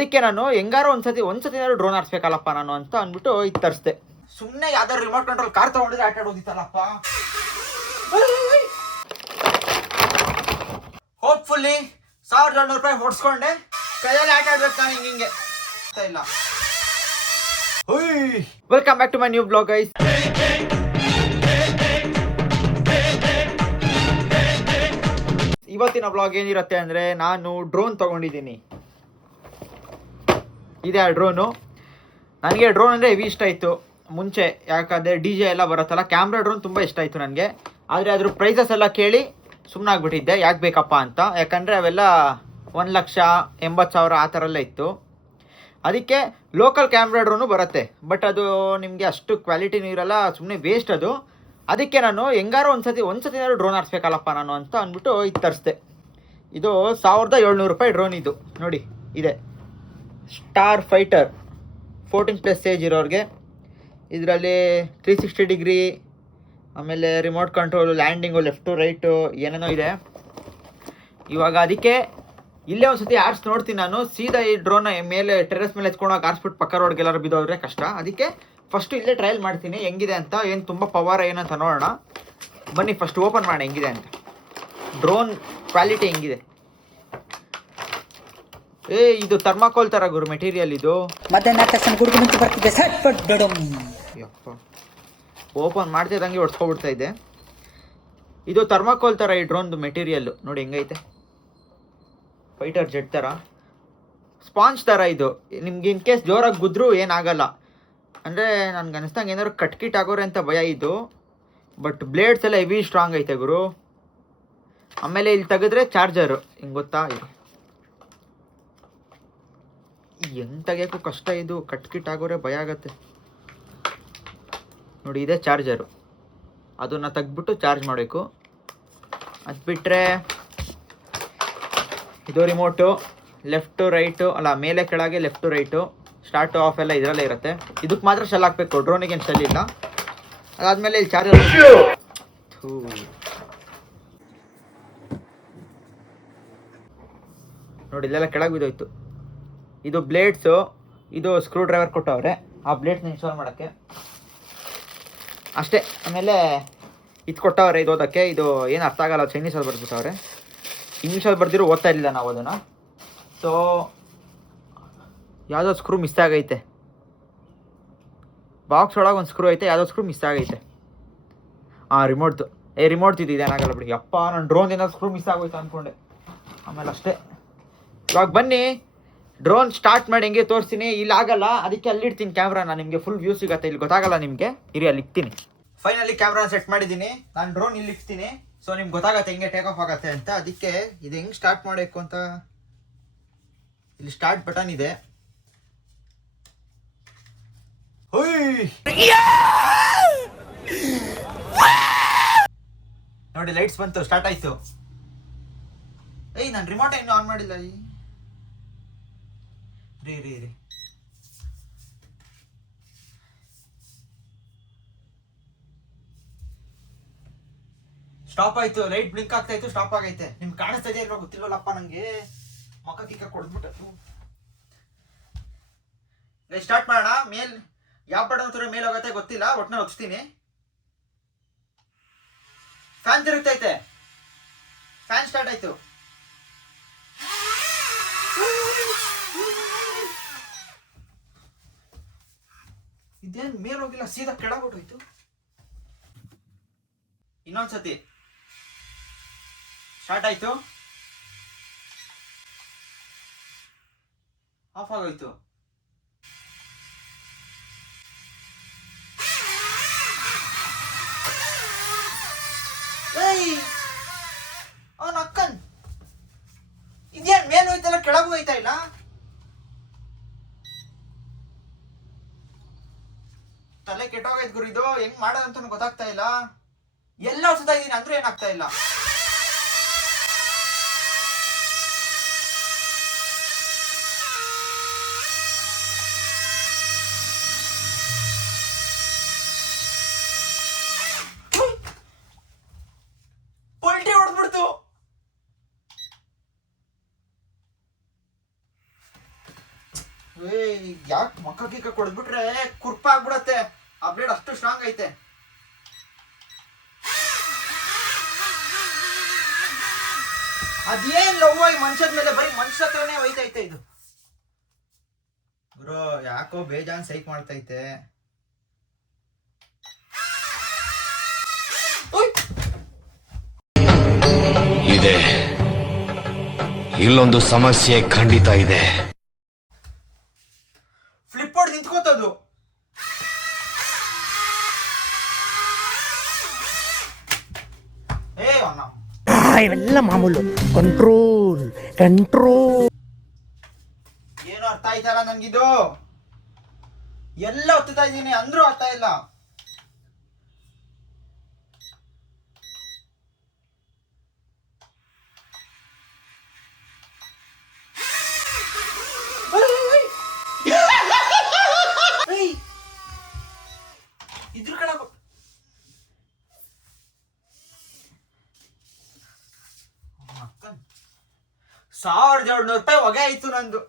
ಅದಕ್ಕೆ ನಾನು ಹೆಂಗಾರು ಒಂದ್ಸತಿನಾದ್ರು ಡ್ರೋನ್ ಆರಿಸ್ಬೇಕಲ್ಲಪ್ಪ ನಾನು ಅಂತ ಅಂದ್ಬಿಟ್ಟು ಇದು ತರಿಸ್ದೆ. ಸುಮ್ಮನೆ ಯಾವ್ದಾದ್ರು ರಿಮೋಟ್ ಕಂಟ್ರೋಲ್ ಕಾರ್ ತಗೊಂಡಿದ್ರೆ ಆಟ ಆಡೋದಿತ್ತಲ್ಲಪ್ಪ. ಹೋಪ್ಫುಲ್ಲಿ 1700 ರೂಪಾಯಿ ಹೊಡ್ಸ್ಕೊಂಡೆ, ಕೈಯಲ್ಲಿ ಆಟ ಆಡ್ಬೇಕು ನಾನು ಹಿಂಗೆ ಇಲ್ಲ. Welcome back to my new blog guys. ಇವತ್ತಿನ ಬ್ಲಾಗ್ ಏನಿರುತ್ತೆ ಅಂದರೆ, ನಾನು ಡ್ರೋನ್ ತೊಗೊಂಡಿದ್ದೀನಿ. ಇದೆ ಆ ಡ್ರೋನು. ನನಗೆ ಡ್ರೋನ್ ಅಂದರೆ ಹೆವಿ ಇಷ್ಟ ಆಯಿತು ಮುಂಚೆ, ಯಾಕಂದರೆ DJ ಎಲ್ಲ ಬರುತ್ತಲ್ಲ, ಕ್ಯಾಮ್ರಾ ಡ್ರೋನ್ ತುಂಬ ಇಷ್ಟ ಆಯಿತು ನನಗೆ. ಆದರೆ ಅದ್ರ ಪ್ರೈಸಸ್ ಎಲ್ಲ ಕೇಳಿ ಸುಮ್ಮನಾಗ್ಬಿಟ್ಟಿದ್ದೆ, ಯಾಕೆ ಬೇಕಪ್ಪ ಅಂತ. ಯಾಕಂದರೆ ಅವೆಲ್ಲ 1,80,000 ಆ ಥರ ಎಲ್ಲ ಇತ್ತು. ಅದಕ್ಕೆ ಲೋಕಲ್ ಕ್ಯಾಮ್ರಾ ಡ್ರೋನು ಬರುತ್ತೆ, ಬಟ್ ಅದು ನಿಮಗೆ ಅಷ್ಟು ಕ್ವಾಲಿಟಿನೂ ಇರೋಲ್ಲ, ಸುಮ್ಮನೆ ವೇಸ್ಟ್ ಅದು. ಅದಕ್ಕೆ ನಾನು ಹೆಂಗಾರು ಒಂದ್ಸತಿನಾದ್ರು ಡ್ರೋನ್ ಆರಿಸ್ಬೇಕಲ್ಲಪ್ಪ ನಾನು ಅಂತ ಅಂದ್ಬಿಟ್ಟು ಇದು ತರಿಸ್ದೆ. ಇದು 1700 ರೂಪಾಯಿ ಡ್ರೋನ್. ಇದು ನೋಡಿ, ಇದೆ ಸ್ಟಾರ್ ಫೈಟರ್ 14+ ಏಜ್ ಇರೋರಿಗೆ. ಇದರಲ್ಲಿ 360 ಡಿಗ್ರಿ, ಆಮೇಲೆ remote control, landing, left right ಏನೇನೋ ಇದೆ. ಇವಾಗ ಅದಕ್ಕೆ ಇಲ್ಲೇ ಒಂದ್ಸತಿ ಆರಿಸಿ ನೋಡ್ತೀನಿ ನಾನು. ಸೀದಾ ಈ ಡ್ರೋನ್ ಮೇಲೆ ಟೆರೆಸ್ ಮೇಲೆ ಎತ್ಕೊಂಡೋಗಿ ಆರಿಸ್ಬಿಟ್ಟು ಪಕ್ಕ ರೋಡ್ಗೆಲ್ಲಾರು ಬಿದ್ದೋದ್ರೆ ಕಷ್ಟ. ಅದಕ್ಕೆ ಫಸ್ಟು ಇಲ್ಲೇ ಟ್ರಯಲ್ ಮಾಡ್ತೀನಿ ಹೆಂಗಿದೆ ಅಂತ, ಏನು ತುಂಬ ಪವರ್ ಏನಂತ ನೋಡೋಣ. ಬನ್ನಿ ಫಸ್ಟ್ ಓಪನ್ ಮಾಡಿ ಹೆಂಗಿದೆ ಅಂತ, ಡ್ರೋನ್ ಕ್ವಾಲಿಟಿ ಹೆಂಗಿದೆ. ಇದು ಥರ್ಮಾಕೋಲ್ ಥರ ಗುರು ಮೆಟೀರಿಯಲ್ ಇದು. ಓಪನ್ ಮಾಡ್ತಿದ್ದಂಗೆ ಹೊಡ್ಸ್ಕೊಬಿಡ್ತಾ ಇದೆ. ಇದು ಥರ್ಮಾಕೋಲ್ ಥರ ಈ ಡ್ರೋನ್ದು ಮೆಟೀರಿಯಲ್ಲು ನೋಡಿ ಹೆಂಗೈತೆ, ಫೈಟರ್ ಜೆಟ್ ಥರ, ಸ್ಪಾಂಜ್ ಥರ. ಇದು ನಿಮ್ಗೆ ಇನ್ ಕೇಸ್ ಜೋರಾಗಿ ಗುದ್ರೂ ಏನಾಗಲ್ಲ. ಅಂದರೆ ನನಗೆ ಅನಿಸ್ದಂಗೆ ಏನಾದ್ರು ಕಟ್ಕಿಟ್ ಆಗೋರೆ ಅಂತ ಭಯ ಇದು. ಬಟ್ ಬ್ಲೇಡ್ಸ್ ಎಲ್ಲ ಹೆವಿ ಸ್ಟ್ರಾಂಗ್ ಐತೆ ಗುರು. ಆಮೇಲೆ ಇಲ್ಲಿ ತೆಗೆದ್ರೆ ಚಾರ್ಜರು ಹಿಂಗೆ ಗೊತ್ತಾ, ಇದು ಹೆಂಗೆ ತೆಗಿಯೋಕ್ಕೂ ಕಷ್ಟ. ಇದು ಕಟ್ಕಿಟ್ ಆಗೋರೆ ಭಯ ಆಗತ್ತೆ ನೋಡಿ. ಇದೆ ಚಾರ್ಜರು, ಅದನ್ನು ತೆಗ್ದ್ಬಿಟ್ಟು ಚಾರ್ಜ್ ಮಾಡಬೇಕು. ಅದು ಬಿಟ್ಟರೆ ಇದು ರಿಮೋಟು, ಲೆಫ್ಟು ರೈಟು ಅಲ್ಲ, ಮೇಲೆ ಕೆಳಗೆ ಲೆಫ್ಟು ರೈಟು, ಸ್ಟಾರ್ಟು ಆಫ್ ಎಲ್ಲ ಇದರಲ್ಲೇ ಇರುತ್ತೆ. ಇದಕ್ಕೆ ಮಾತ್ರ ಶೆಲ್ ಹಾಕಬೇಕು, ಡ್ರೋನಿಗೆ ಏನು ಶೆಲ್ ಇಲ್ಲ. ಅದಾದಮೇಲೆ ಇಲ್ಲಿ ಚಾರ್ಜರ್ ನೋಡಿ, ಇಲ್ಲೆಲ್ಲ ಕೆಳಗೆ ಬಿದ್ದೋಯ್ತು. ಇದು ಬ್ಲೇಡ್ಸು, ಇದು ಸ್ಕ್ರೂ ಡ್ರೈವರ್ ಕೊಟ್ಟವ್ರೆ ಆ ಬ್ಲೇಡ್ಸ್ನ ಇನ್ಸ್ಟಾಲ್ ಮಾಡೋಕ್ಕೆ ಅಷ್ಟೇ. ಆಮೇಲೆ ಇದು ಕೊಟ್ಟವ್ರೆ ಇದು ಓದೋಕ್ಕೆ. ಇದು ಏನು ಅರ್ಥ ಆಗಲ್ಲ, ಚೈನೀಸಲ್ಲಿ ಬರ್ಬಿಟ್ಟವ್ರೆ. ಇಂಗ್ಲೀಷಲ್ಲಿ ಬರ್ದಿರೋ ಓದ್ತಾ ಇರಲಿಲ್ಲ ನಾವು ಅದನ್ನು. ಸೊ ಯಾವುದೋ ಸ್ಕ್ರೂ ಮಿಸ್ ಆಗೈತೆ, ಬಾಕ್ಸ್ ಒಳಗೆ ಒಂದು ಸ್ಕ್ರೂ ಐತೆ, ಯಾವುದೋ ಸ್ಕ್ರೂ ಮಿಸ್ ಆಗೈತೆ. ರಿಮೋಟ್ದು ರಿಮೋಟ್ ಇದು ಏನಾಗಲ್ಲ ಬಿಡಿ. ಅಪ್ಪ, ನಾನು ಡ್ರೋನ್ ಏನಾದ್ರು ಸ್ಕ್ರೂ ಮಿಸ್ ಆಗೋಯ್ತು ಅಂದ್ಕೊಂಡೆ. ಆಮೇಲೆ ಅಷ್ಟೇ. ಇವಾಗ ಬನ್ನಿ ಡ್ರೋನ್ ಸ್ಟಾರ್ಟ್ ಮಾಡಿ ಹೆಂಗೆ ತೋರಿಸ್ತೀನಿ. ಇಲ್ಲಿ ಆಗಲ್ಲ, ಅದಕ್ಕೆ ಅಲ್ಲಿಡ್ತೀನಿ ಕ್ಯಾಮ್ರಾನ, ನಿಮಗೆ ಫುಲ್ ವ್ಯೂ ಸಿಗುತ್ತೆ. ಇಲ್ಲಿ ಗೊತ್ತಾಗಲ್ಲ ನಿಮಗೆ, ಇರಿ ಅಲ್ಲಿ ಇಕ್ತೀನಿ. ಫೈನಲಿ ಕ್ಯಾಮ್ರಾನ ಸೆಟ್ ಮಾಡಿದ್ದೀನಿ ನಾನು. ಡ್ರೋನ್ ಇಲ್ಲಿ ಇಕ್ತೀನಿ, ಸೊ ನಿಮ್ಗೆ ಗೊತ್ತಾಗತ್ತೆ ಹೆಂಗೆ ಟೇಕ್ ಆಫ್ ಆಗುತ್ತೆ ಅಂತ. ಅದಕ್ಕೆ ಇದು ಹೆಂಗೆ ಸ್ಟಾರ್ಟ್ ಮಾಡಬೇಕು ಅಂತ, ಇಲ್ಲಿ ಸ್ಟಾರ್ಟ್ ಬಟನ್ ಇದೆ. ನೋಡಿ ಲೈಟ್ಸ್ ಬಂತು, ಸ್ಟಾರ್ಟ್ ಆಯ್ತು. ನಾನು ರಿಮೋಟ್ ಇನ್ನೂ ಆನ್ ಮಾಡಿಲ್ಲ. ರೀ ಸ್ಟಾಪ್ ಆಯ್ತು, ಲೈಟ್ ಬ್ಲಿಂಕ್ ಆಗ್ತಾ ಇತ್ತು, ಸ್ಟಾಪ್ ಆಗೈತೆ. ನಿಮ್ಗೆ ಕಾಣಿಸ್ತಾ ಇದೆಯಾ ಇಲ್ವಾ ಗೊತ್ತಿಲ್ವಲ್ಲಪ್ಪ ನನಗೆ, ಮಕ್ಕ ಕಿಕ್ಕ ಕೊಡ್ಬಿಟ್ಟು. ಸ್ಟಾರ್ಟ್ ಮಾಡೋಣ. ಯಾವ ಬಟನ್ ಮೇಲೆ ಹೋಗತ್ತೆ ಗೊತ್ತಿಲ್ಲ, ಒಟ್ಟಿನಲ್ಲಿ ಒತ್ತೀನಿ. ಫ್ಯಾನ್ ತಿರುಗ್ತೈತೆ, ಫ್ಯಾನ್ ಸ್ಟಾರ್ಟ್ ಆಯ್ತು. ಇದೇನು ಮೇಲೆ ಹೋಗಿಲ್ಲ, ಸೀದಾ ಕೆಳಗೋಯ್ತು. ಇನ್ನೊಂದ್ಸತಿ ಸ್ಟಾರ್ಟ್ ಆಯ್ತು, ಆಫ್ ಆಗೋಯ್ತು. ಅಕ್ಕನ್ ಇದೇನ್ ಮೇಲೆ ಹೋಯ್ತಲ್ಲ, ಕೆಳಗೂ ಹೋಯ್ತಾ ಇಲ್ಲ. ತಲೆ ಕೆಟ್ಟೋಗೈತ್ ಗುರು. ಇದು ಹೆಂಗ್ ಮಾಡೋದಂತ ಗೊತ್ತಾಗ್ತಾ ಇಲ್ಲ. ಎಲ್ಲ ಹೊಸತಾ ಇದೀನಿ ಅಂದ್ರೂ ಏನಾಗ್ತಾ ಇಲ್ಲ. ಪಲ್ಟಿ ಹೊಡೆದ್ಬಿಡ್ತು. ಯಾಕೆ ಮಕ್ಕ ಗಿಕ್ಕ ಕೊಡ್ಬಿಟ್ರೆ ಕುರ್ಪ ಆಗ್ಬಿಡತ್ತೆ. ಆ ಬ್ಲೇಡ್ ಅಷ್ಟು ಸ್ಟ್ರಾಂಗ್ ಐತೆ. ಅದೇನ್ ಲವ್ ಈ ಮನುಷ್ಯದ ಮೇಲೆ, ಬರೀ ಮನುಷ್ಯ ಹತ್ರನೇ ಹೋಯ್ತೈತೆ ಇದು. ಬ್ರೋ ಯಾಕೋ ಬೇಜಾನ್ ಸೈಕ್ ಮಾಡ್ತೈತೆ. ಇದೆ, ಇಲ್ಲೊಂದು ಸಮಸ್ಯೆ ಖಂಡಿತ ಇದೆ. ಫ್ಲಿಪ್ ಬೋರ್ಡ್ ನಿಂತ್ಕೋತದು. ಇವೆಲ್ಲ ಮಾಮೂಲು. Control control. ಏನು ಅರ್ಥ ಆಯ್ತಲ್ಲ ನನ್ಗಿದು. ಎಲ್ಲ ಒತ್ತುತ್ತಾ ಇದ್ದೀನಿ ಅಂದ್ರೂ ಅರ್ಥ ಇಲ್ಲ. ಇದ್ರ ಕಡೆ 1700 ರೂಪಾಯಿ ಹೊಗೆ ಆಯ್ತು ನಂದು.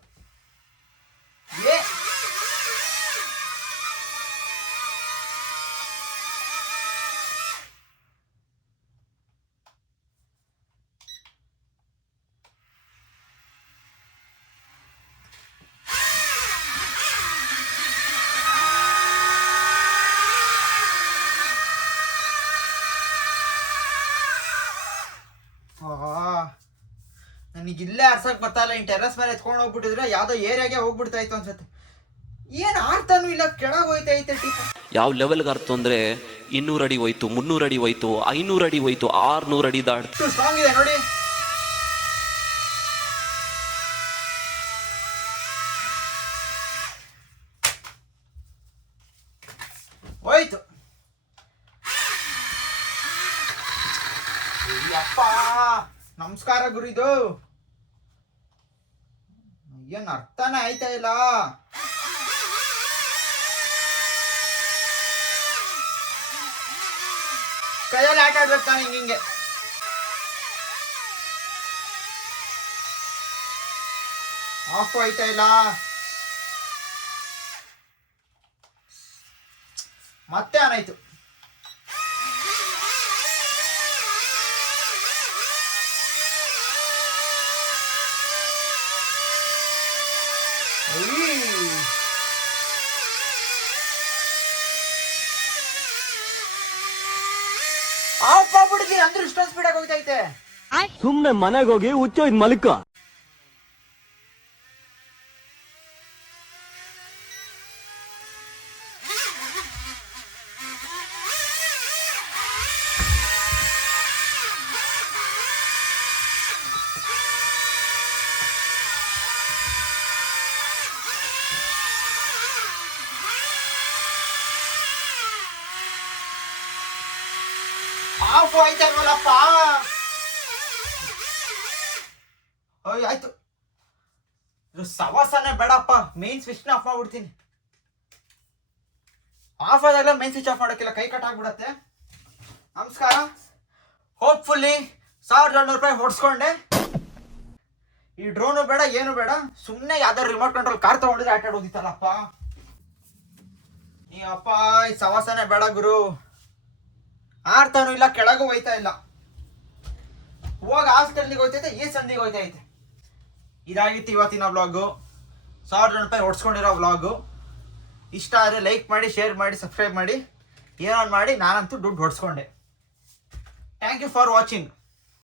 ನನಗಿಲ್ಲೇ ಆರ್ಸಕ್ ಬರ್ತಲ್ಲ. ಇನ್ ಟೆರಸ್ ಮೇಲೆ ಎತ್ಕೊಂಡು ಹೋಗ್ಬಿಟ್ಟಿದ್ರೆ ಯಾವ್ದೋ ಏರಿಯಾಗೆ ಹೋಗ್ಬಿಡ್ತಾ ಇತ್ತು ಅನ್ಸತ್ತೆ. ಏನ್ ಆರ್ತಾನು ಇಲ್ಲ, ಕೆಳಗೆ ಹೋಯ್ತೈತೆ ಟಿಪ್. ಯಾವ ಲೆವೆಲ್ಗೆ ಅರ್ಥ ಅಂದ್ರೆ 200 ಅಡಿ ಹೋಯ್ತು, 300 ಅಡಿ ಹೋಯ್ತು, 500 ಅಡಿ ಹೋಯ್ತು, 600 ಅಡಿ ದಾಟ್ತು. ಸ್ಟ್ರಾಂಗ್ ಇದೆ ನೋಡಿ. ಹೋಯ್ತು. ಅಪ್ಪ ನಮಸ್ಕಾರ ಗುರು. ಏನ್ ಅರ್ಥನೇ ಆಯ್ತಾ ಇಲ್ಲ. ಕೈಯಲ್ಲಿ ಆಟ ಆಡ್ಬೇಕು ತಾನೆ ಹಿಂಗೆ. ಆಫ್ ಆಯ್ತಾ ಇಲ್ಲ. ಮತ್ತೆ ಆನಾಯ್ತು. ಆಫ್ ಆಗ್ಬಿಡ್ತೀನಿ ಅಂದ್ರೆ ಇಷ್ಟೊಂದು ಸ್ಪೀಡಾಗಿ ಹೋಗ್ತೈತೆ. ಸುಮ್ನೆ ಮನೆಗೆ ಹೋಗಿ ಹುಚ್ಚೋಯ್ದು ಮಲ್ಕ. ಆಫ್ ಆಯ್ತಾ ಇಲ್ವಲ್ಲಪ್ಪ. ಆಯ್ತು, ಸವಾಸನೆ ಬೇಡಪ್ಪ. ಮೇನ್ ಸ್ವಿಚ್ ಆಫ್ ಮಾಡ್ಬಿಡ್ತೀನಿ. ಆಫ್ ಆದಾಗಲೇ ಮೇನ್ ಸ್ವಿಚ್ ಆಫ್ ಮಾಡೋಕ್ಕಿಲ್ಲ, ಕೈ ಕಟ್ ಆಗ್ಬಿಡತ್ತೆ. ನಮಸ್ಕಾರ. ಹೋಪ್ಫುಲ್ಲಿ 1700 ರೂಪಾಯಿ ಹೊಡ್ಸ್ಕೊಂಡೆ. ಈ ಡ್ರೋನು ಬೇಡ, ಏನು ಬೇಡ. ಸುಮ್ಮನೆ ಯಾವ್ದಾದ್ರು ರಿಮೋಟ್ ಕಂಟ್ರೋಲ್ ಕಾರ್ ತಗೊಂಡಿದ್ರೆ ಆಟ ಆಡೋದಿತ್ತಲ್ಲಪ್ಪ. ನೀ ಅಪ್ಪ ಈ ಸವಾಸನೆ ಬೇಡ ಗುರು. ಆಡ್ತಾನು ಇಲ್ಲ, ಕೆಳಗೂ ಹೋಯ್ತಾ ಇಲ್ಲ. ಹೋಗ ಹಾಸ್ಟೆಲ್ಗೆ ಹೋಯ್ತೈತೆ, ಈ ಸಂದಿಗೆ ಹೋಯ್ತೈತೆ. ಇದಾಗಿತ್ತು ಇವತ್ತಿನ ವ್ಲಾಗು. 1000 ರೂಪಾಯಿ ಹೊಡ್ಸ್ಕೊಂಡಿರೋ ವ್ಲಾಗು. ಇಷ್ಟ ಆದರೆ ಲೈಕ್ ಮಾಡಿ, ಶೇರ್ ಮಾಡಿ, ಸಬ್ಸ್ಕ್ರೈಬ್ ಮಾಡಿ. ಏನೋ ಮಾಡಿ. ನಾನಂತೂ ದುಡ್ಡು ಹೊಡ್ಸ್ಕೊಂಡೆ. Thank you for watching.